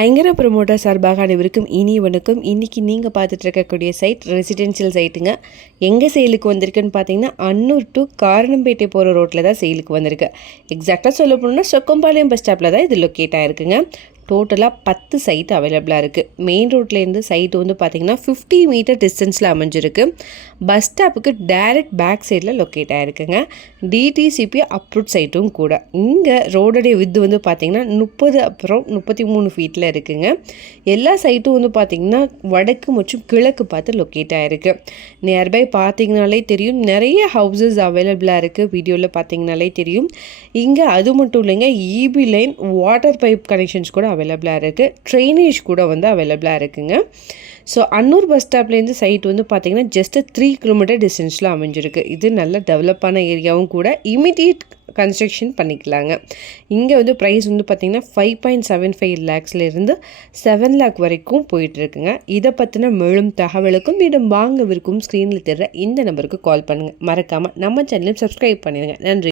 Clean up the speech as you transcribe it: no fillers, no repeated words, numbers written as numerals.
ஐங்கர promoter சார்பாக அனைவருக்கும் இனி வணக்கம். இன்றைக்கி நீங்கள் பார்த்துட்டு இருக்கக்கூடிய சைட் ரெசிடென்ஷியல் சைட்டுங்க. எங்கே சேலுக்கு வந்திருக்குன்னு பார்த்தீங்கன்னா அன்னூர் டு காரணம்பேட்டை போகிற ரோட்டில் தான் சேலுக்கு வந்திருக்கு. எக்ஸாக்டாக சொல்ல போனோம்னா சொக்கம்பாளையம் பஸ் ஸ்டாப்பில் தான் இது லொக்கேட் ஆகிருக்குங்க. டோட்டலாக 10 சைட் அவைலபிளாக இருக்குது. மெயின் ரோட்லேருந்து சைட்டு வந்து பார்த்திங்கன்னா 50 மீட்டர் டிஸ்டன்ஸில் அமைஞ்சிருக்கு. பஸ் ஸ்டாப்புக்கு டைரக்ட் பேக் சைடில் லொக்கேட் ஆகிருக்குங்க. டிடிசிபி அப்ரூவ் சைட்டும் கூட. இங்கே ரோடோடைய வித்து வந்து பார்த்திங்கன்னா 30 அப்புறம் 33 ஃபீட்டில் இருக்குங்க. எல்லா சைட்டும் வந்து பார்த்திங்கன்னா வடக்கு மற்றும் கிழக்கு பார்த்து லொக்கேட் ஆகிருக்கு. நியர்பை பார்த்திங்கனாலே தெரியும், நிறைய ஹவுசஸ் அவைலபிளாக இருக்குது. வீடியோவில் பார்த்திங்கனாலே தெரியும். இங்கே அது மட்டும் இல்லைங்க, EB line, water pipe connections கூட அவைலபிளாக இருக்குது. ட்ரைனேஜ் கூட வந்து அவைலபிளாக இருக்குங்க. ஸோ அன்னூர் பஸ் ஸ்டாப்லேருந்து சைட் வந்து பார்த்திங்கன்னா ஜஸ்ட் 3 கிலோமீட்டர் டிஸ்டன்ஸில் அமைஞ்சிருக்கு. இது நல்ல டெவலப்பான ஏரியாவும் கூட. இமிடியேட் கன்ஸ்ட்ரக்ஷன் பண்ணிக்கலாங்க. இங்கே வந்து ப்ரைஸ் வந்து பார்த்திங்கன்னா 5.75 லேக்ஸ்லேருந்து 7 லேக் வரைக்கும் போயிட்டுருக்குங்க. இதை பற்றின மேலும் தகவலுக்கும் இடம் வாங்கவிருக்கும் ஸ்க்ரீனில் தெரிகிற இந்த நம்பருக்கு கால் பண்ணுங்கள். மறக்காமல் நம்ம சேனலையும் சப்ஸ்கிரைப் பண்ணிடுங்க. நன்றி.